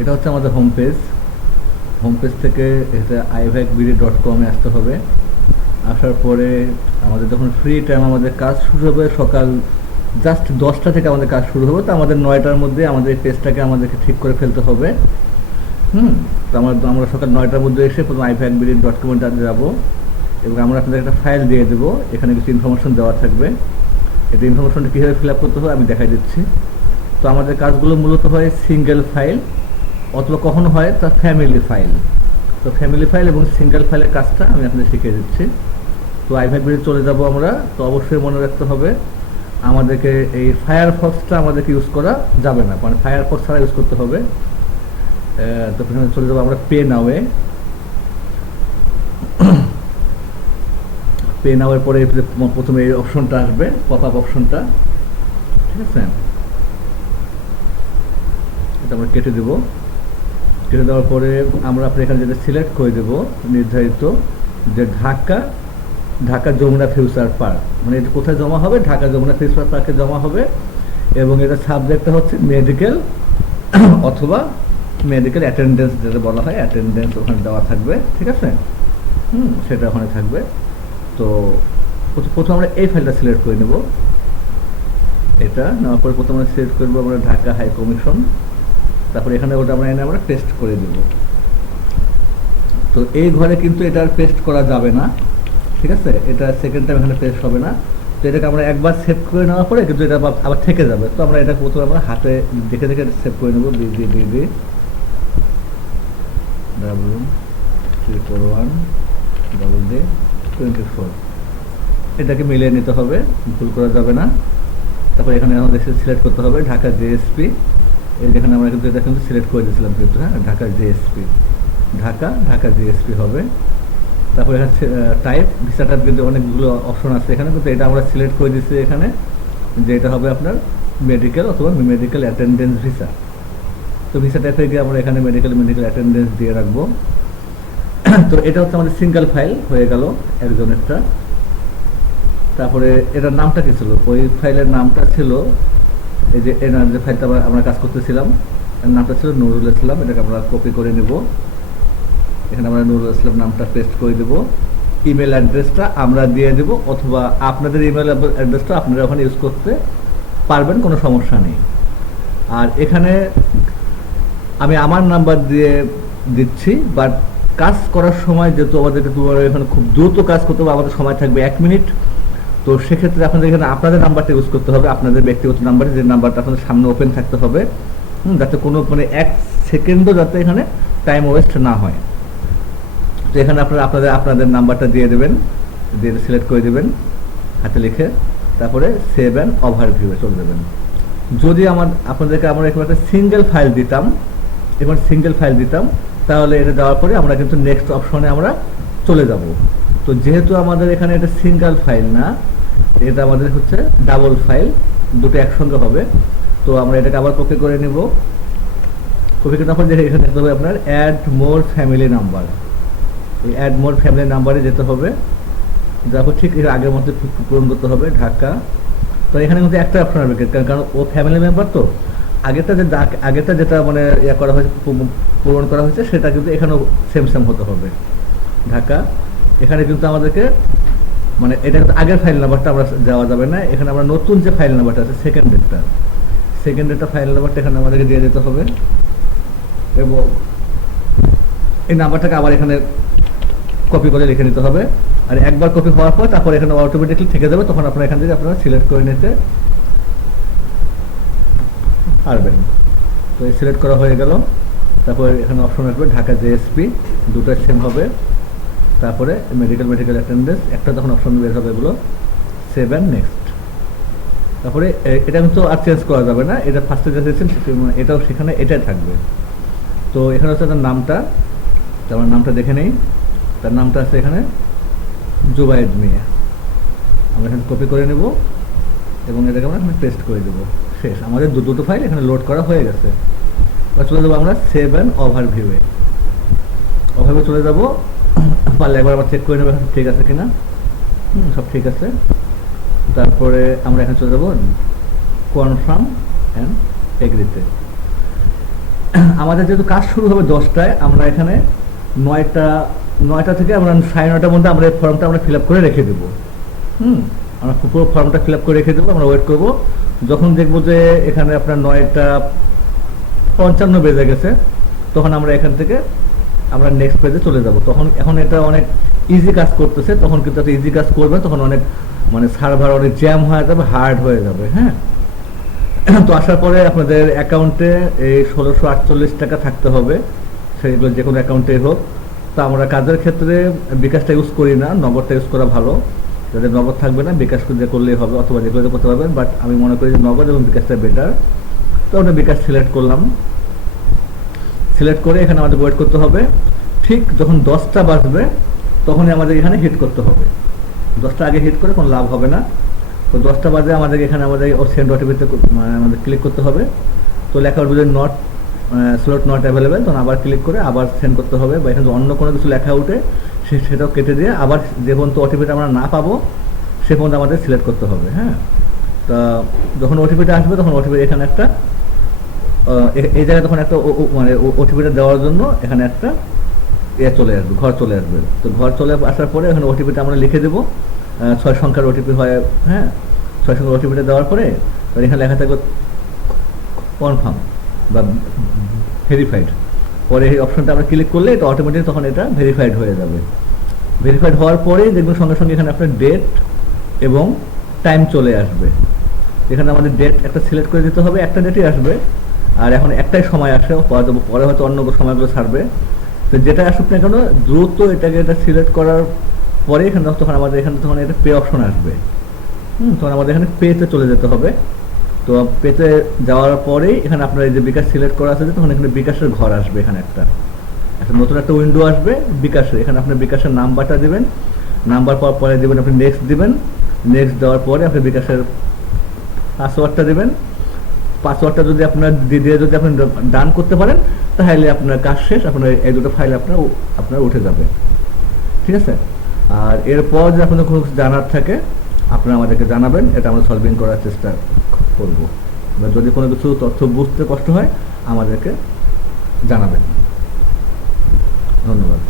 এটা হচ্ছে আমাদের হোম পেজ। হোম পেজ থেকে এটা ivagbd.com এ আসতে হবে। আসার পরে আমাদের যখন ফ্রি টাইম আমাদের কাজ শুরু হবে, সকাল জাস্ট 10টা থেকে আমাদের কাজ শুরু হবে, তো আমাদের 9টার মধ্যে আমাদের পেজটাকে আমাদেরকে ঠিক করে ফেলতে হবে। তো আমরা সকাল 9টার মধ্যে এসে প্রথম ivagbd.com যাবো এবং আমরা আপনাদের একটা ফাইল দিয়ে দেবো। এখানে কিছু ইনফরমেশন দেওয়া থাকবে। এটা ইনফরমেশনটা কীভাবে ফিল আপ করতে হবে আমি দেখাই দিচ্ছি। তো আমাদের কাজগুলো মূলত হয় সিঙ্গেল ফাইল অথবা কখনো হয় তা ফ্যামিলি ফাইল। তো ফ্যামিলি ফাইল এবং সিঙ্গেল ফাইলের কাজটা আমি আপনাদের শিখিয়ে দিচ্ছি। তো ivagbd চলে যাব আমরা। তো অবশ্যই মনে রাখতে হবে আমাদেরকে এই ফায়ারফক্সটা আমাদেরকে ইউজ করা যাবে না, মানে ফায়ারফক্স ছাড়া ইউজ করতে হবে। তো প্রথমে চলে যাবো আমরা পে নাওয়ে। পে নাওয়ের পরে প্রথমে এই অপশনটা আসবে, পপ আপ অপশনটা, ঠিক আছে? এটা আমরা কেটে দেবো। কেটে দেওয়ার পরে আমরা আপনার এখানে যেটা সিলেক্ট করে দেবো নির্ধারিত যে ঢাকা যমুনা ফিউচার পার্ক, মানে এটা কোথায় জমা হবে? ঢাকা যমুনা ফিউচার পার্কে জমা হবে। এবং এটা সাবজেক্টটা হচ্ছে মেডিকেল অথবা মেডিকেল অ্যাটেন্ডেন্স, যেটা বলা হয় অ্যাটেন্ডেন্স ওখানে দেওয়া থাকবে, ঠিক আছে? সেটা ওখানে থাকবে। তো প্রথম আমরা এই ফাইলটা সিলেক্ট করে নেব। এটা নেওয়ার পরে প্রথমে সিলেক্ট করবো আমরা ঢাকা হাই কমিশন। তারপরে এখানে ওটা আমরা এনে আমরা পেস্ট করে দেব। তো এই ঘরে কিন্তু এটা আর পেস্ট করা যাবে না, ঠিক আছে? এটা সেকেন্ড টাইম এখানে পেস্ট হবে না। তো এটাকে আমরা একবার সেভ করে নেওয়ার পরে কিন্তু এটা আবার থেকে যাবে। তো আমরা এটা প্রথমে আমরা হাতে দেখে দেখে সেভ করে নেব। BGDD341DD24 এটাকে মিলিয়ে নিতে হবে, ভুল করা যাবে না। তারপর এখানে আমাদের সিলেক্ট করতে হবে ঢাকা জেএসপি। এই যেখানে আমরা কিন্তু এটা কিন্তু সিলেক্ট করে দিয়েছিলাম কিন্তু, হ্যাঁ, ঢাকা জেএসপি, ঢাকা জেএসপি হবে। তারপর এখানে টাইপ, ভিসা টাইপ কিন্তু অনেকগুলো অপশন আছে এখানে, কিন্তু এটা আমরা সিলেক্ট করে দিচ্ছি এখানে যে এটা হবে আপনার মেডিকেল অথবা মেডিকেল অ্যাটেন্ডেন্স ভিসা। তো ভিসা টাইপে গিয়ে আমরা এখানে মেডিকেল অ্যাটেন্ডেন্স দিয়ে রাখবো। তো এটা হচ্ছে আমাদের সিঙ্গেল ফাইল হয়ে গেল একজনেরটা। তারপরে এটার নামটা কি ছিল? ওই ফাইলের নামটা ছিল এই যে যে ফাইলটা আমরা কাজ করতেছিলাম, এর নামটা ছিল নুরুল ইসলাম। এটাকে আমরা কপি করে নেব। এখানে আমরা নুরুল ইসলাম নামটা পেস্ট করে দেব। ইমেল অ্যাড্রেসটা আমরা দিয়ে দেব, অথবা আপনাদের ইমেল অ্যাড্রেসটা আপনারা ওখানে ইউজ করতে পারবেন, কোনো সমস্যা নেই। আর এখানে আমি আমার নাম্বার দিয়ে দিচ্ছি, বাট কাজ করার সময় যেহেতু আমাদেরকে এখানে খুব দ্রুত কাজ করতে হবে, আমাদের সময় থাকবে 1 মিনিট। তো সেক্ষেত্রে আপনাদের এখানে আপনাদের নাম্বারটা ইউজ করতে হবে, আপনাদের ব্যক্তিগত নাম্বারে, যে নাম্বারটা আপনাদের সামনে ওপেন থাকতে হবে, যাতে কোনো মানে 1 সেকেন্ডও যাতে এখানে টাইম ওয়েস্ট না হয়। তো এখানে আপনারা আপনাদের নাম্বারটা দিয়ে দেবেন, দিয়ে সিলেক্ট করে দেবেন হাতে লিখে। তারপরে সেভ অ্যান্ড ওভারভিউয়ে চলে যাবেন। যদি আপনাদেরকে আমরা এখানে একটা সিঙ্গেল ফাইল দিতাম, তাহলে এটা দেওয়ার পরে আমরা কিন্তু নেক্সট অপশনে আমরা চলে যাব। তো যেহেতু আমাদের এখানে এটা সিঙ্গেল ফাইল না, এটা আমাদের হচ্ছে ডাবল ফাইল, দুটো একসঙ্গে হবে। তো আমরা এটাকে আবার কপি করে নেব। কপি করে নেওয়ার পর এখানে যেতে হবে আপনার অ্যাড মোর ফ্যামিলি নাম্বার। এই অ্যাড মোর ফ্যামিলি নাম্বারে যেতে হবে, তারপর ঠিক আগের মধ্যে পূরণ করতে হবে ঢাকা। তো এখানে কিন্তু একটা অপশন হবে, কারণ ও ফ্যামিলি মেম্বার। তো আগেরটা যেটা মানে করা হয়েছে, পূরণ করা হয়েছে, সেটা কিন্তু এখানেও সেম হতে হবে ঢাকা। এখানে কিন্তু আমাদেরকে মানে এটা কিন্তু আগের ফাইল নাম্বারটা আমরা দেওয়া যাবে না। এখানে আমরা নতুন যে ফাইল নাম্বারটা আছে সেকেন্ডেরটা ফাইল নাম্বারটা এখানে আমাদেরকে দিয়ে দিতে হবে, এবং এই নাম্বারটাকে আবার এখানে কপি করে লিখে নিতে হবে। আর একবার কপি হওয়ার পর তারপর এখানে অটোমেটিকলি থেকে যাবে, তখন আপনারা এখান থেকে আপনারা সিলেক্ট করে নিতে পারবেন। তো এই সিলেক্ট করা হয়ে গেল। তারপর এখানে অপশন আসবে ঢাকা জেএসপি, দুটো সেম হবে। তারপরে মেডিকেল অ্যাটেন্ডেন্স একটা তখন অপশন বের হবে, এগুলো সেভ অ্যান্ড নেক্সট। তারপরে এটা কিন্তু আর চেঞ্জ করা যাবে না, এটা ফার্স্টে যে দিয়েছেন এটাও সেখানে এটাই থাকবে। তো এখানে হচ্ছে তার নামটা, আমার নামটা দেখে নেই। তার নামটা আছে এখানে জুবাইদ মিয়া। আমরা এখানে কপি করে নেব এবং এটাকে আমরা এখানে পেস্ট করে দেবো। শেষ, আমাদের দুটো ফাইল এখানে লোড করা হয়ে গেছে। এবার চলে যাবো আমরা সেভ অ্যান্ড ওভারভিউয়ে চলে যাবো। পারলে একবার আবার চেক করে নেবো ঠিক আছে কিনা। সব ঠিক আছে। তারপরে আমরা এখানে চলে যাবো কনফার্ম অ্যান্ড এগ্রিতে। আমাদের যেহেতু কাজ শুরু হবে 10টায়, আমরা এখানে 9টা থেকে আমরা 9:30টার মধ্যে আমরা এই ফর্মটা আমরা ফিল আপ করে রেখে দেবো। আমরা পুরো ফর্মটা ফিল আপ করে রেখে দেবো, আমরা ওয়েট করবো। যখন দেখবো যে এখানে আপনার 9:55 বেজে গেছে, তখন আমরা এখান থেকে আমরা নেক্সট পেজে চলে যাব। তখন এখন এটা অনেক ইজি কাজ করতেছে, তখন কিন্তু একটা ইজি কাজ করবে, তখন অনেক মানে সার্ভার অনেক জ্যাম হয়ে যাবে, হার্ড হয়ে যাবে। হ্যাঁ, তো আসার পরে আপনাদের অ্যাকাউন্টে এই 1648 টাকা থাকতে হবে, সেগুলো যে কোনো অ্যাকাউন্টেই হোক। তো আমরা কাজের ক্ষেত্রে বিকাশটা ইউজ করি না, নগদটা ইউজ করা ভালো। যাদের নগদ থাকবে না, বিকাশ করলেই হবে, অথবা যেগুলো করতে পারবেন, বাট আমি মনে করি যে নগদ এবং বিকাশটা বেটার। তো আমরা বিকাশ সিলেক্ট করলাম, সিলেক্ট করে এখানে আমাদের ওয়েট করতে হবে। ঠিক যখন 10টা বাজবে তখনই আমাদের এখানে হিট করতে হবে। 10টা আগে হিট করে কোনো লাভ হবে না। তো 10টা বাজে আমাদের এখানে আমাদের সেন্ড ওটিপিতে আমাদের ক্লিক করতে হবে। তো লেখা উঠবে নট স্লট নট অ্যাভেলেবেল, তখন আবার ক্লিক করে আবার সেন্ড করতে হবে, বা এখানে অন্য কোনো কিছু লেখা উঠে সেটাও কেটে দিয়ে আবার যে পর্যন্ত ওটিপিটা আমরা না পাবো সে পর্যন্ত আমাদের সিলেক্ট করতে হবে। হ্যাঁ, তা যখন ওটিপিটা আসবে তখন ওটিপি এখানে একটা এই জায়গায় তখন একটা মানে ওটিপিটা দেওয়ার জন্য এখানে একটা চলে আসবে, ঘর চলে আসবে। তো ঘর চলে আসার পরে এখানে ওটিপিটা আমরা লিখে দেবো, 6 সংখ্যার ওটিপি হয়। হ্যাঁ, 6 সংখ্যার ওটিপিটা দেওয়ার পরে এখানে লেখা থাকবে কনফার্ম বা ভেরিফাইড। পরে এই অপশনটা আমরা ক্লিক করলে এটা অটোমেটিক তখন এটা ভেরিফাইড হয়ে যাবে। ভেরিফাইড হওয়ার পরে দেখবেন সঙ্গে সঙ্গে এখানে আপনার ডেট এবং টাইম চলে আসবে। এখানে আমাদের ডেট একটা সিলেক্ট করে দিতে হবে, একটা ডেটই আসবে, আর এখন একটাই সময় আসে, পরে হয়তো অন্য সময়গুলো ছাড়বে। তো যেটা আসুক না কেন, দ্রুত এটা সিলেক্ট করার পরে এখানে তখন আমাদের এখানে তখন এটা পে অপশন আসবে। তখন আমাদের এখানে পেতে চলে যেতে হবে। তো পেতে যাওয়ার পরেই এখানে আপনার এই যে বিকাশ সিলেক্ট করা আছে, তখন এখানে বিকাশের ঘর আসবে, এখানে একটা নতুন একটা উইন্ডো আসবে বিকাশের। এখানে আপনার বিকাশের নাম্বারটা দেবেন, নাম্বার পাওয়ার পরে দেবেন আপনি নেক্সট দিবেন, নেক্সট দেওয়ার পরে আপনি বিকাশের পাসওয়ার্ডটা দেবেন। পাসওয়ার্ডটা যদি আপনার দিয়ে যদি আপনি ডান করতে পারেন, তাহলে আপনার কাজ শেষ, আপনার এই দুটো ফাইল আপনার উঠে যাবে। ঠিক আছে, আর এরপর যদি আপনাদের কোনো কিছু জানার থাকে আপনারা আমাদেরকে জানাবেন, এটা আমরা সলভিং করার চেষ্টা করব। বা যদি কোনো কিছু তথ্য বুঝতে কষ্ট হয় আমাদেরকে জানাবেন। ধন্যবাদ।